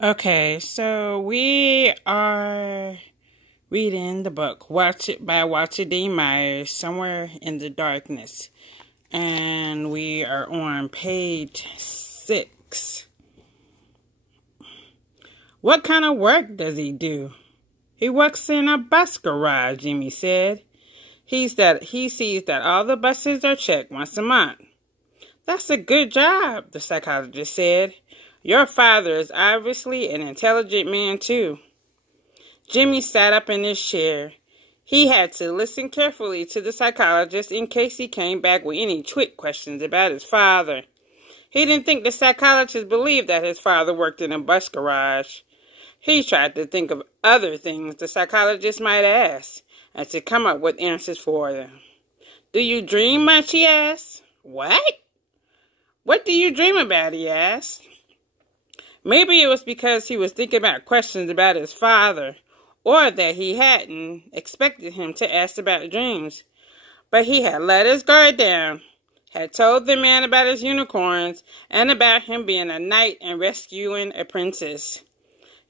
Okay, so we are reading the book Watch It by Walter D. Myers, Somewhere in the Darkness. And we are on page 6. What kind of work does he do? He works in a bus garage, Jimmy said. He sees that all the buses are checked once a month. That's a good job, the psychologist said. Your father is obviously an intelligent man, too. Jimmy sat up in his chair. He had to listen carefully to the psychologist in case he came back with any trick questions about his father. He didn't think the psychologist believed that his father worked in a bus garage. He tried to think of other things the psychologist might ask and to come up with answers for them. Do you dream much, he asked. What? What do you dream about, he asked. Maybe it was because he was thinking about questions about his father, or that he hadn't expected him to ask about dreams. But he had let his guard down, had told the man about his unicorns, and about him being a knight and rescuing a princess.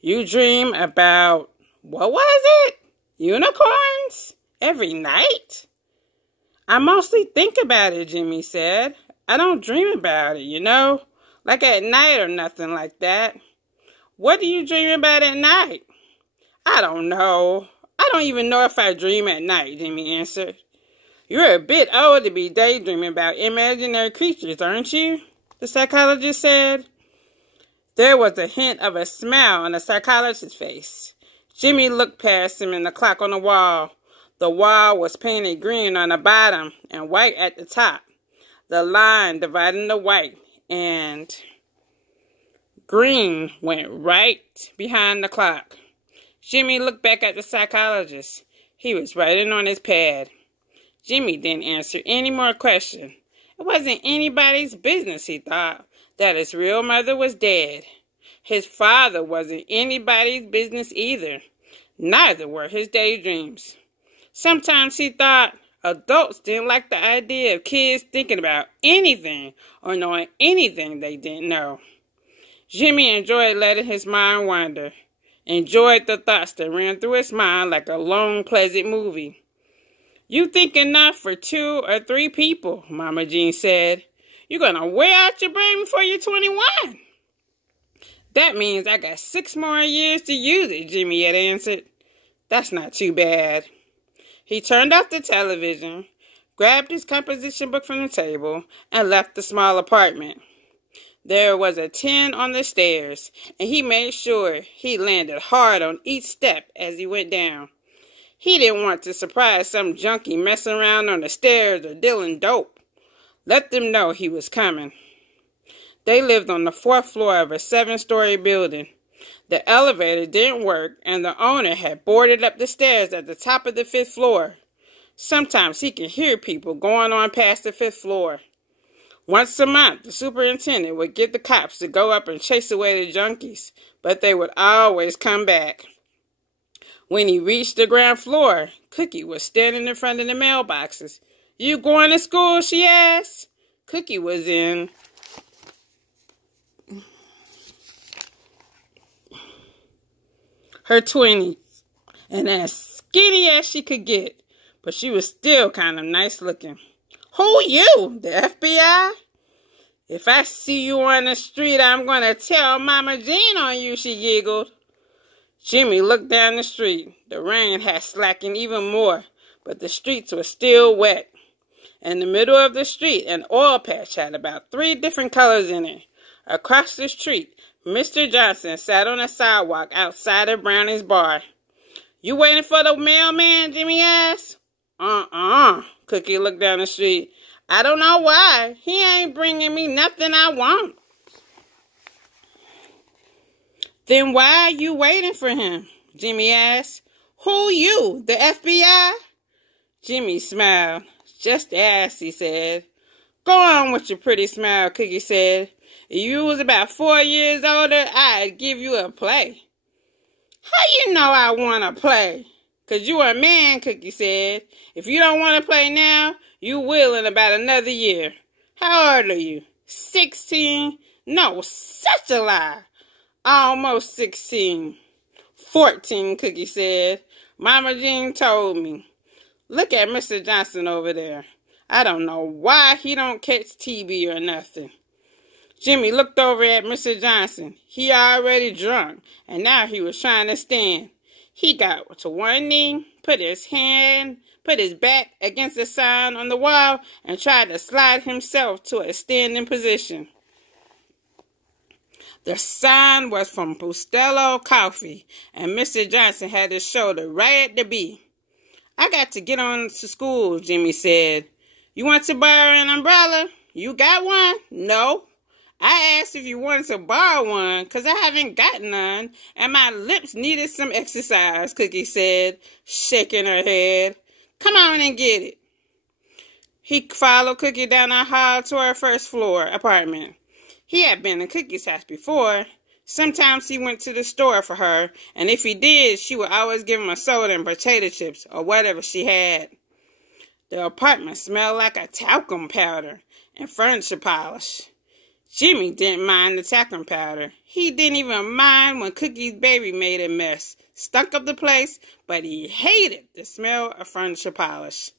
You dream about, what was it? Unicorns? Every night? I mostly think about it, Jimmy said. I don't dream about it, like at night or nothing like that. What do you dream about at night? I don't know. I don't even know if I dream at night, Jimmy answered. You're a bit old to be daydreaming about imaginary creatures, aren't you? The psychologist said. There was a hint of a smile on the psychologist's face. Jimmy looked past him and the clock on the wall. The wall was painted green on the bottom and white at the top. The line dividing the white and green went right behind the clock. Jimmy looked back at the psychologist. He was writing on his pad. Jimmy didn't answer any more questions. It wasn't anybody's business, he thought, that his real mother was dead. His father wasn't anybody's business either. Neither were his daydreams. Sometimes he thought adults didn't like the idea of kids thinking about anything or knowing anything they didn't know. Jimmy enjoyed letting his mind wander, enjoyed the thoughts that ran through his mind like a long, pleasant movie. You think enough for 2 or 3 people, Mama Jean said. You're going to wear out your brain before you're 21. That means I got 6 more years to use it, Jimmy had answered. That's not too bad. He turned off the television, grabbed his composition book from the table, and left the small apartment. There was a 10 on the stairs, and he made sure he landed hard on each step as he went down. He didn't want to surprise some junkie messing around on the stairs or dealing dope. Let them know he was coming. They lived on the 4th floor of a 7-story building. The elevator didn't work, and the owner had boarded up the stairs at the top of the 5th floor. Sometimes he could hear people going on past the 5th floor. Once a month, the superintendent would get the cops to go up and chase away the junkies, but they would always come back. When he reached the ground floor, Cookie was standing in front of the mailboxes. You going to school? She asked. Cookie was in her 20s and as skinny as she could get, but she was still kind of nice looking. Who you? The FBI? If I see you on the street, I'm going to tell Mama Jean on you, she giggled. Jimmy looked down the street. The rain had slackened even more, but the streets were still wet. In the middle of the street, an oil patch had about 3 different colors in it. Across the street, Mr. Johnson sat on a sidewalk outside of Brownie's bar. You waiting for the mailman? Jimmy asked. Cookie looked down the street. I don't know why. He ain't bringing me nothing I want. Then why are you waiting for him? Jimmy asked. Who you? The FBI? Jimmy smiled. Just ask, he said. Go on with your pretty smile, Cookie said. If you was about 4 years older, I'd give you a play. How you know I want to play? 'Cause you a man, Cookie said. If you don't want to play now, you will in about another year. How old are you? 16? No, such a lie. Almost 16. 14, Cookie said. Mama Jean told me. Look at Mr. Johnson over there. I don't know why he don't catch TB or nothing. Jimmy looked over at Mr. Johnson. He already drunk, and now he was trying to stand. He got to one knee, put his back against the sign on the wall, and tried to slide himself to a standing position. The sign was from Bustelo Coffee, and Mr. Johnson had his shoulder right at the B. I got to get on to school, Jimmy said. You want to borrow an umbrella? You got one? No. I asked if you wanted to borrow one, 'cause I haven't got none, and my lips needed some exercise, Cookie said, shaking her head. Come on and get it. He followed Cookie down the hall to her first floor apartment. He had been in Cookie's house before. Sometimes he went to the store for her, and if he did, she would always give him a soda and potato chips or whatever she had. The apartment smelled like a talcum powder and furniture polish. Jimmy didn't mind the talcum powder. He didn't even mind when Cookie's baby made a mess, stunk up the place, but he hated the smell of furniture polish.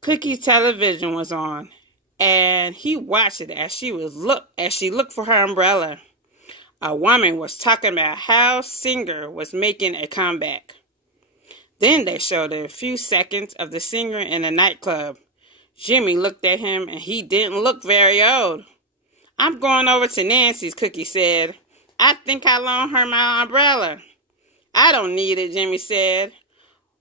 Cookie's television was on, and he watched it as she looked for her umbrella. A woman was talking about how singer was making a comeback. Then they showed a few seconds of the singer in a nightclub. Jimmy looked at him, and he didn't look very old. I'm going over to Nancy's, Cookie said. I think I loaned her my umbrella. I don't need it, Jimmy said.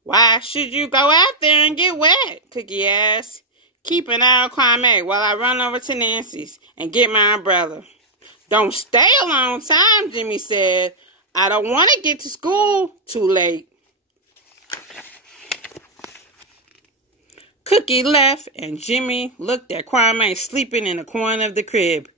Why should you go out there and get wet? Cookie asked. Keep an eye on Kwame while I run over to Nancy's and get my umbrella. Don't stay a long time, Jimmy said. I don't want to get to school too late. Cookie left, and Jimmy looked at Kwame sleeping in the corner of the crib.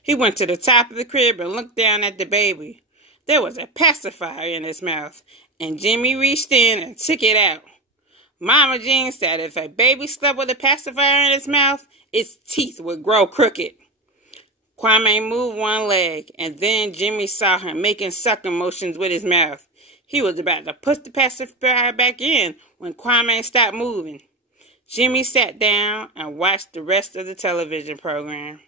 He went to the top of the crib and looked down at the baby. There was a pacifier in his mouth, and Jimmy reached in and took it out. Mama Jean said if a baby slept with a pacifier in its mouth, its teeth would grow crooked. Kwame moved one leg, and then Jimmy saw him making sucking motions with his mouth. He was about to put the pacifier back in when Kwame stopped moving. Jimmy sat down and watched the rest of the television program.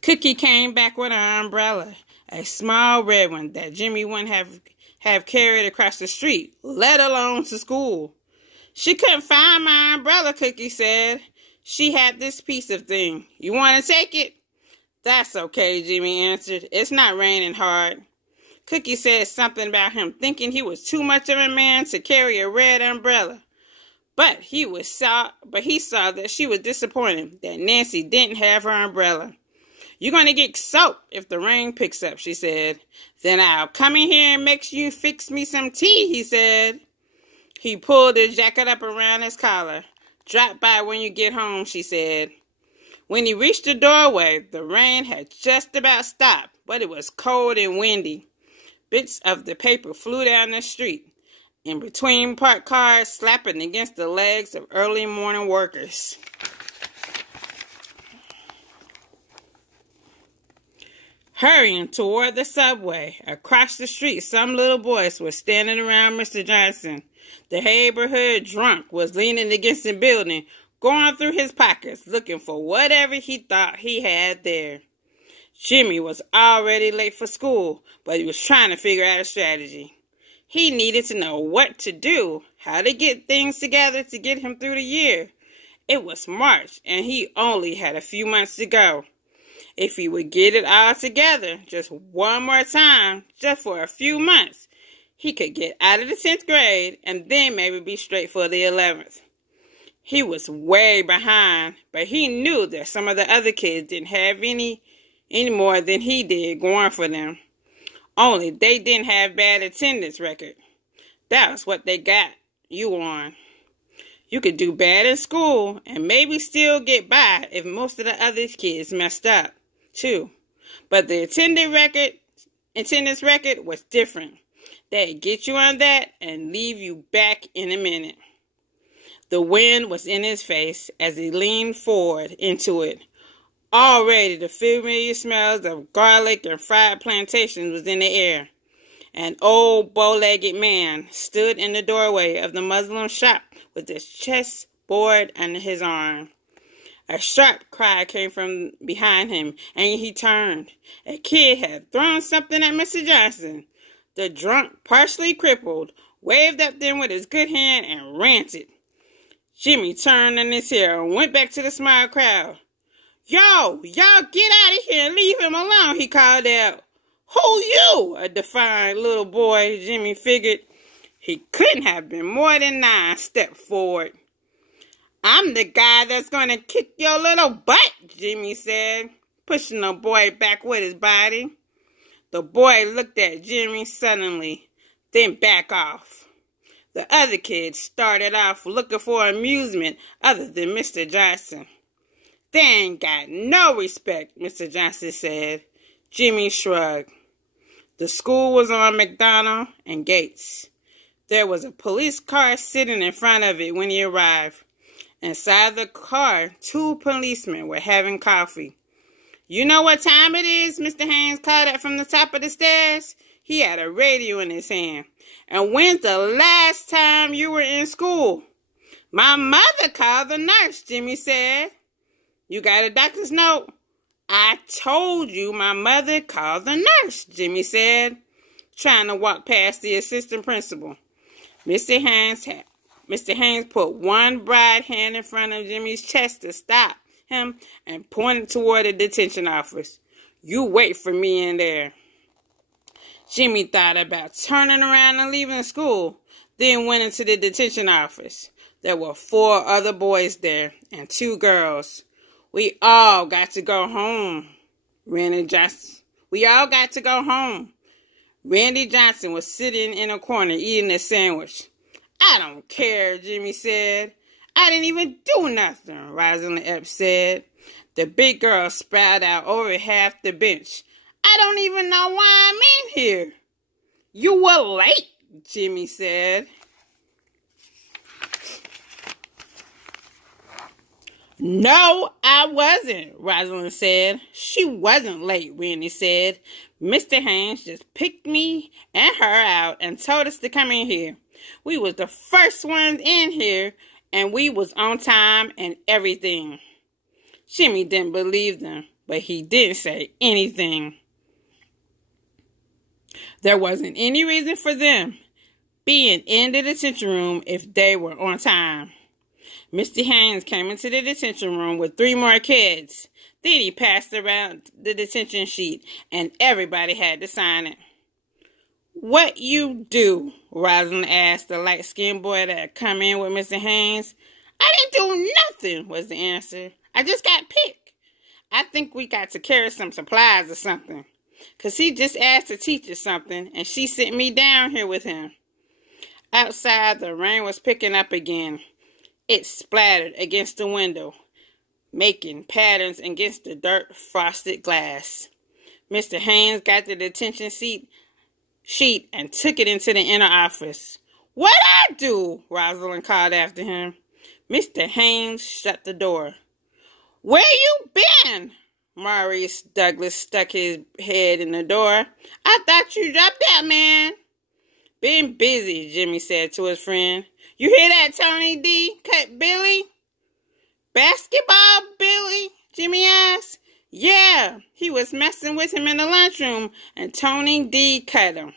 Cookie came back with her umbrella, a small red one that Jimmy wouldn't have carried across the street, let alone to school. She couldn't find my umbrella, Cookie said. She had this piece of thing. You want to take it? That's okay, Jimmy answered. It's not raining hard. Cookie said something about him thinking he was too much of a man to carry a red umbrella. But he saw that she was disappointed that Nancy didn't have her umbrella. You're going to get soaked if the rain picks up, she said. Then I'll come in here and make you fix me some tea, he said. He pulled his jacket up around his collar. Drop by when you get home, she said. When he reached the doorway, the rain had just about stopped, but it was cold and windy. Bits of the paper flew down the street, in between parked cars slapping against the legs of early morning workers. Hurrying toward the subway, across the street, some little boys were standing around Mr. Johnson. The neighborhood drunk was leaning against the building, going through his pockets, looking for whatever he thought he had there. Jimmy was already late for school, but he was trying to figure out a strategy. He needed to know what to do, how to get things together to get him through the year. It was March, and he only had a few months to go. If he would get it all together just one more time, just for a few months, he could get out of the 10th grade and then maybe be straight for the 11th. He was way behind, but he knew that some of the other kids didn't have any more than he did going for them. Only they didn't have bad attendance record. That was what they got you on. You could do bad in school and maybe still get by if most of the other kids messed up, too. But the attendance record was different. They'd get you on that and leave you back in a minute. The wind was in his face as he leaned forward into it. Already the familiar smells of garlic and fried plantations was in the air. An old bow-legged man stood in the doorway of the Muslim shop with his chest board under his arm. A sharp cry came from behind him, and he turned. A kid had thrown something at Mr. Johnson. The drunk, partially crippled, waved at them with his good hand and ranted. Jimmy turned in his hair and went back to the small crowd. Y'all get out of here and leave him alone, he called out. Who you? A defiant little boy, Jimmy figured. He couldn't have been more than 9 stepped forward. I'm the guy that's going to kick your little butt, Jimmy said, pushing the boy back with his body. The boy looked at Jimmy suddenly, then backed off. The other kids started off looking for amusement other than Mr. Johnson. They ain't got no respect, Mr. Johnson said. Jimmy shrugged. The school was on McDonald and Gates. There was a police car sitting in front of it when he arrived. Inside the car, 2 policemen were having coffee. You know what time it is? Mr. Haynes called out from the top of the stairs. He had a radio in his hand. And when's the last time you were in school? My mother called the nurse, Jimmy said. You got a doctor's note? I told you my mother called the nurse, Jimmy said, trying to walk past the assistant principal. Mr. Haynes put one broad hand in front of Jimmy's chest to stop him and pointed toward the detention office. You wait for me in there. Jimmy thought about turning around and leaving school, then went into the detention office. There were 4 other boys there and 2 girls. We all got to go home, Randy Johnson. We all got to go home. Randy Johnson was sitting in a corner eating a sandwich. I don't care, Jimmy said. I didn't even do nothing, Rosalind Epps said. The big girl sprouted out over half the bench. I don't even know why I'm in here. You were late, Jimmy said. No, I wasn't, Rosalind said. She wasn't late, Randy said. Mr. Haynes just picked me and her out and told us to come in here. We was the first ones in here, and we was on time and everything. Jimmy didn't believe them, but he didn't say anything. There wasn't any reason for them being in the detention room if they were on time. Mr. Haynes came into the detention room with 3 more kids. Then he passed around the detention sheet, and everybody had to sign it. What you do? Rosalind asked the light-skinned boy that had come in with Mr. Haynes. I didn't do nothing, was the answer. I just got picked. I think we got to carry some supplies or something. 'Cause he just asked the teacher something, and she sent me down here with him. Outside, the rain was picking up again. It splattered against the window, making patterns against the dirt-frosted glass. Mr. Haynes got the detention sheet and took it into the inner office. What'd I do? Rosalind called after him. Mr. Haynes shut the door. Where you been? Maurice Douglas stuck his head in the door. I thought you dropped out, man. Been busy, Jimmy said to his friend. You hear that, Tony D? Cut Billy? Basketball Billy? Jimmy asked. Yeah, he was messing with him in the lunchroom, and Tony D cut him.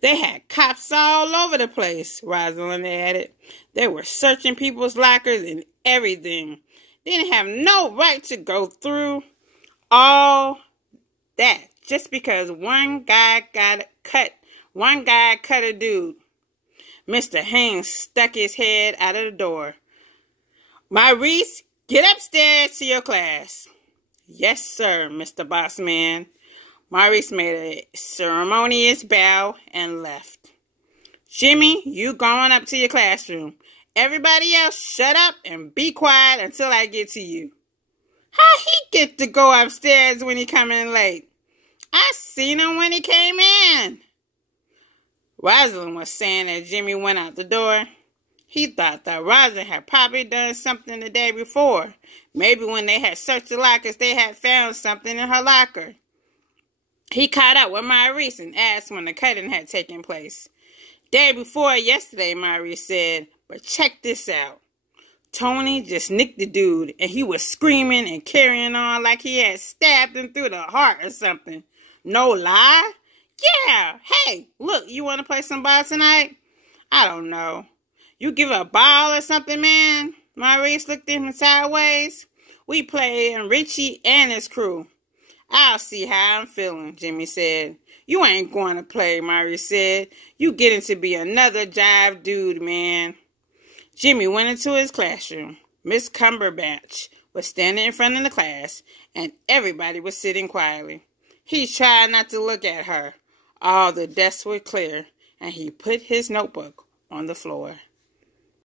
They had cops all over the place, Rosalind added. They were searching people's lockers and everything. They didn't have no right to go through all that just because one guy cut a dude. Mr. Haynes stuck his head out of the door. Maurice, get upstairs to your class. Yes, sir, Mr. Bossman. Maurice made a ceremonious bow and left. Jimmy, you going up to your classroom. Everybody else shut up and be quiet until I get to you. How he get to go upstairs when he come in late? I seen him when he came in. Rosalind was saying as Jimmy went out the door. He thought that Rosa had probably done something the day before. Maybe when they had searched the lockers, they had found something in her locker. He caught up with Maurice and asked when the cutting had taken place. Day before yesterday, Maurice said, but check this out. Tony just nicked the dude, and he was screaming and carrying on like he had stabbed him through the heart or something. No lie? Yeah. Hey, look, you want to play some ball tonight? I don't know. You give a ball or something, man? Maurice looked at him sideways. We play and Richie and his crew. I'll see how I'm feeling, Jimmy said. You ain't going to play, Maurice said. You getting to be another jive dude, man. Jimmy went into his classroom. Miss Cumberbatch was standing in front of the class, and everybody was sitting quietly. He tried not to look at her. All the desks were clear, and he put his notebook on the floor.